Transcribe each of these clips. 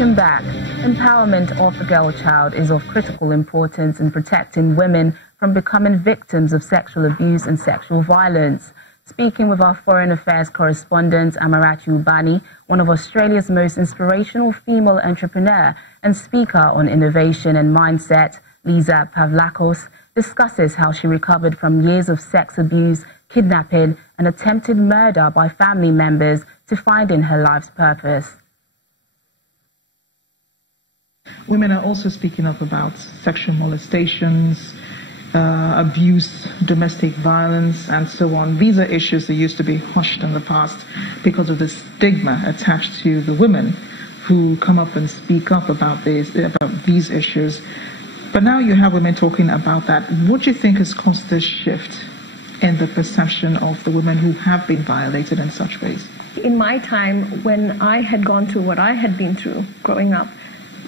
Welcome back. Empowerment of the girl child is of critical importance in protecting women from becoming victims of sexual abuse and sexual violence. Speaking with our Foreign Affairs correspondent, Amarachi Ubani, one of Australia's most inspirational female entrepreneur and speaker on innovation and mindset, Liza Pavlakos, discusses how she recovered from years of sex abuse, kidnapping and attempted murder by family members to finding her life's purpose. Women are also speaking up about sexual molestations, abuse, domestic violence, and so on. These are issues that used to be hushed in the past because of the stigma attached to the women who come up and speak up about these issues. But now you have women talking about that. What do you think has caused this shift in the perception of the women who have been violated in such ways? In my time, when I had gone through what I had been through growing up,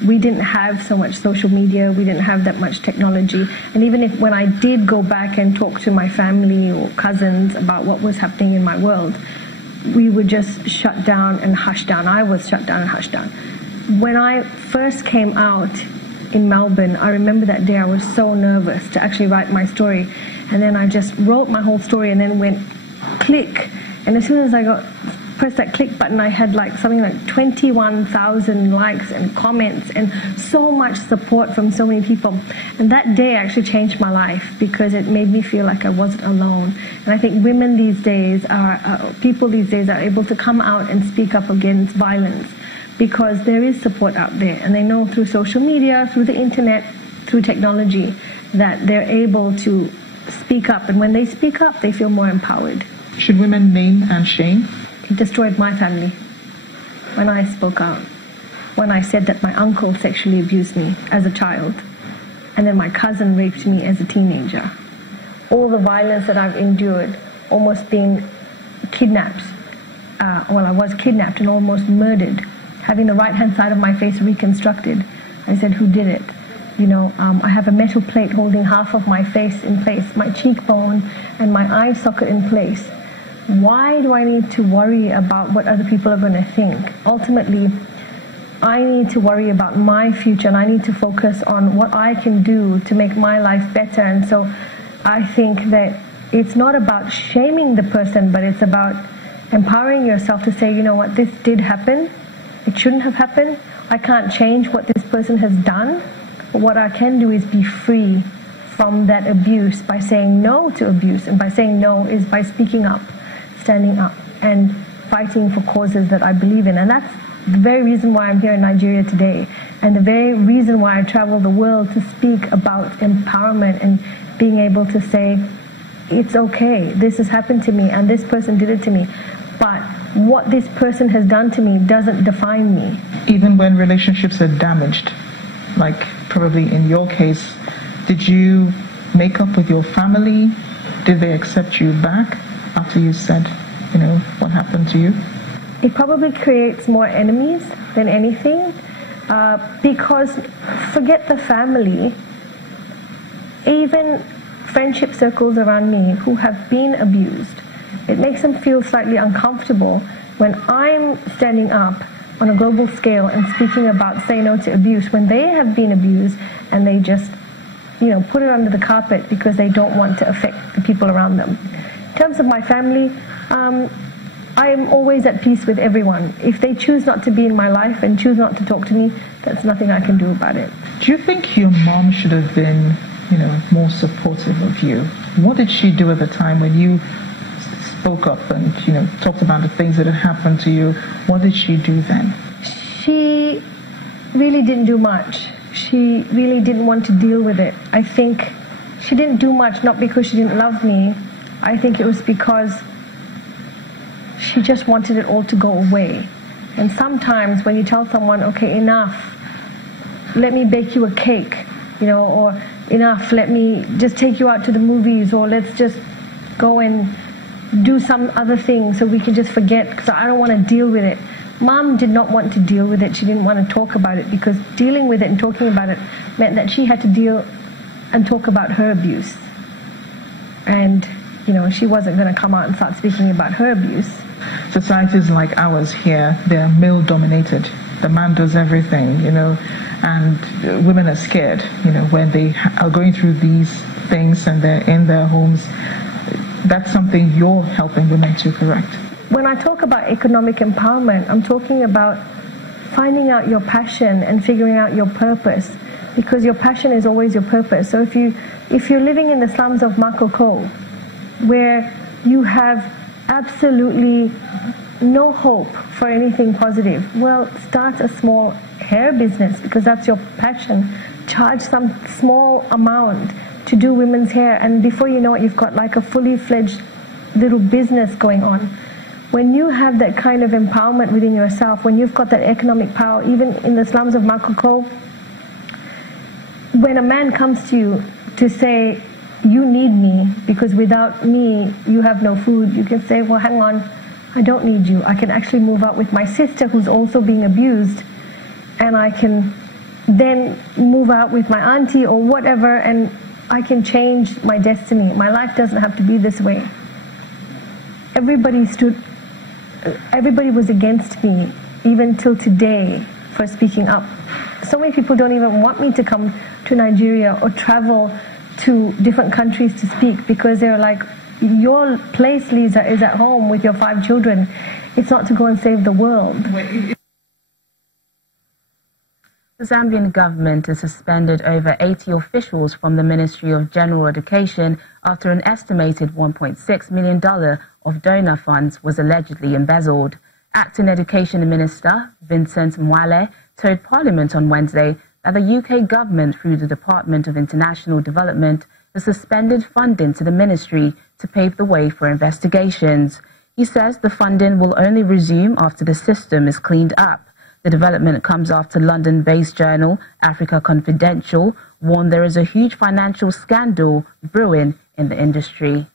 we didn't have so much social media, we didn't have that much technology. And even if when I did go back and talk to my family or cousins about what was happening in my world, we were just shut down and hushed down. I was shut down and hushed down. When I first came out in Melbourne, I remember that day I was so nervous to actually write my story. And then I just wrote my whole story and then went click. And as soon as I pressed that click button, I had like something like 21,000 likes and comments and so much support from so many people. And that day actually changed my life because it made me feel like I wasn't alone. And I think women these days people these days are able to come out and speak up against violence because there is support out there. And they know through social media, through the internet, through technology, that they're able to speak up. And when they speak up, they feel more empowered. Should women name and shame? It destroyed my family when I spoke out, when I said that my uncle sexually abused me as a child, and then my cousin raped me as a teenager. All the violence that I've endured, almost being kidnapped, I was kidnapped and almost murdered, having the right-hand side of my face reconstructed. I said, who did it? You know, I have a metal plate holding half of my face in place, my cheekbone and my eye socket in place. Why do I need to worry about what other people are going to think? Ultimately, I need to worry about my future and I need to focus on what I can do to make my life better. And so I think that it's not about shaming the person, but it's about empowering yourself to say, you know what, this did happen. It shouldn't have happened. I can't change what this person has done. But what I can do is be free from that abuse by saying no to abuse. And by saying no is by speaking up, standing up and fighting for causes that I believe in. And that's the very reason why I'm here in Nigeria today, and the very reason why I travel the world to speak about empowerment and being able to say, it's okay, this has happened to me and this person did it to me, but what this person has done to me doesn't define me. Even when relationships are damaged, like probably in your case, did you make up with your family? Did they accept you back after you said, you know, what happened to you? It probably creates more enemies than anything, because forget the family, even friendship circles around me who have been abused, it makes them feel slightly uncomfortable when I'm standing up on a global scale and speaking about say no to abuse when they have been abused and they just, you know, put it under the carpet because they don't want to affect the people around them. In terms of my family, I'm always at peace with everyone. If they choose not to be in my life and choose not to talk to me, that's nothing I can do about it. Do you think your mom should have been, you know, more supportive of you? What did she do at the time when you spoke up and, you know, talked about the things that had happened to you? What did she do then? She really didn't do much. She really didn't want to deal with it. I think she didn't do much, not because she didn't love me. I think it was because she just wanted it all to go away. And sometimes when you tell someone, okay, enough, let me bake you a cake, you know, or enough, let me just take you out to the movies, or let's just go and do some other thing so we can just forget, because I don't want to deal with it. Mom did not want to deal with it. She didn't want to talk about it, because dealing with it and talking about it meant that she had to deal and talk about her abuse. And, you know, she wasn't going to come out and start speaking about her abuse. Societies like ours here, they're male-dominated. the man does everything, and women are scared, when they are going through these things and they're in their homes. That's something you're helping women to correct. When I talk about economic empowerment, I'm talking about finding out your passion and figuring out your purpose, because your passion is always your purpose. So if you're living in the slums of Makoko, where you have absolutely no hope for anything positive, well, start a small hair business, because that's your passion. Charge some small amount to do women's hair, and before you know it, you've got like a fully fledged little business going on. When you have that kind of empowerment within yourself, when you've got that economic power, even in the slums of Makoko, when a man comes to you to say, you need me because without me you have no food, you can say, well, hang on, I don't need you. I can actually move out with my sister who's also being abused, and I can then move out with my auntie or whatever, and I can change my destiny. My life doesn't have to be this way. Everybody was against me, even till today, for speaking up. So many people don't even want me to come to Nigeria or travel to different countries to speak, because they're like, your place, Liza, is at home with your 5 children. It's not to go and save the world. The Zambian government has suspended over 80 officials from the Ministry of General Education after an estimated $1.6 million of donor funds was allegedly embezzled. Acting Education Minister Vincent Mwale told Parliament on Wednesday that the UK government, through the Department of International Development, has suspended funding to the ministry to pave the way for investigations. He says the funding will only resume after the system is cleaned up. The development comes after London-based journal Africa Confidential warned there is a huge financial scandal brewing in the industry.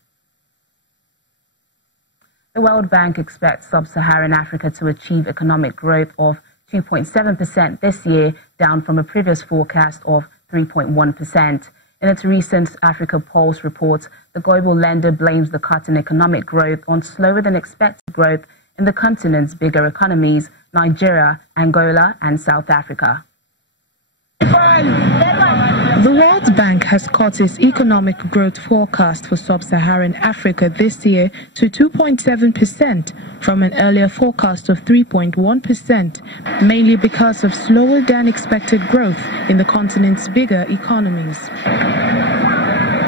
The World Bank expects sub-Saharan Africa to achieve economic growth of 2.7% this year, down from a previous forecast of 3.1%. In its recent Africa Pulse report, the global lender blames the cut in economic growth on slower than expected growth in the continent's bigger economies, Nigeria, Angola and South Africa. The World Bank has cut its economic growth forecast for sub-Saharan Africa this year to 2.7% from an earlier forecast of 3.1%, mainly because of slower than expected growth in the continent's bigger economies.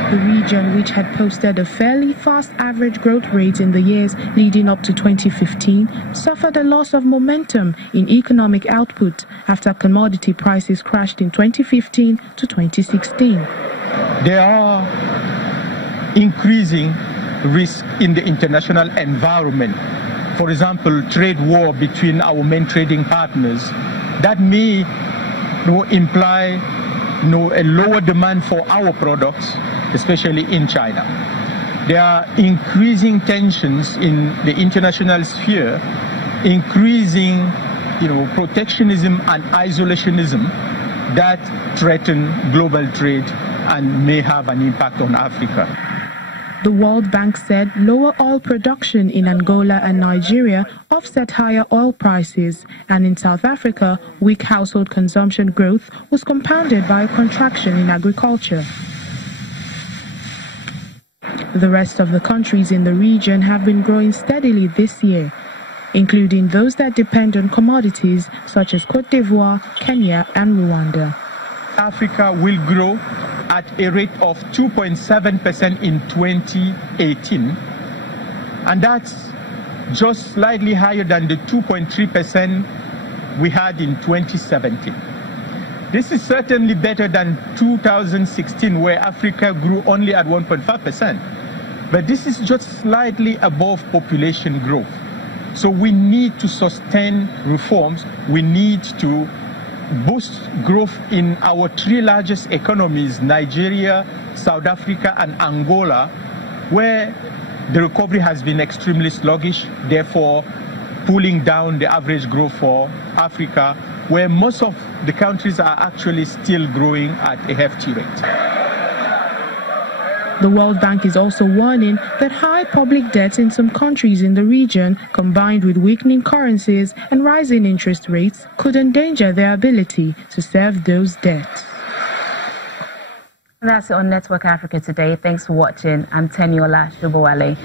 The region, which had posted a fairly fast average growth rate in the years leading up to 2015, suffered a loss of momentum in economic output after commodity prices crashed in 2015 to 2016. There are increasing risks in the international environment. For example, trade war between our main trading partners that may imply a lower demand for our products, especially in China. There are increasing tensions in the international sphere, increasing protectionism and isolationism that threaten global trade and may have an impact on Africa. The World Bank said lower oil production in Angola and Nigeria offset higher oil prices, and in South Africa, weak household consumption growth was compounded by a contraction in agriculture. The rest of the countries in the region have been growing steadily this year, including those that depend on commodities such as Côte d'Ivoire, Kenya and Rwanda. Africa will grow at a rate of 2.7% in 2018, and that's just slightly higher than the 2.3% we had in 2017. This is certainly better than 2016, where Africa grew only at 1.5%, but this is just slightly above population growth. So we need to sustain reforms. We need to boost growth in our 3 largest economies, Nigeria, South Africa and Angola, where the recovery has been extremely sluggish, therefore pulling down the average growth for Africa, where most of the countries are actually still growing at a hefty rate. The World Bank is also warning that high public debt in some countries in the region, combined with weakening currencies and rising interest rates, could endanger their ability to serve those debts. And that's it on Network Africa today. Thanks for watching. I'm Teniola Shubowale.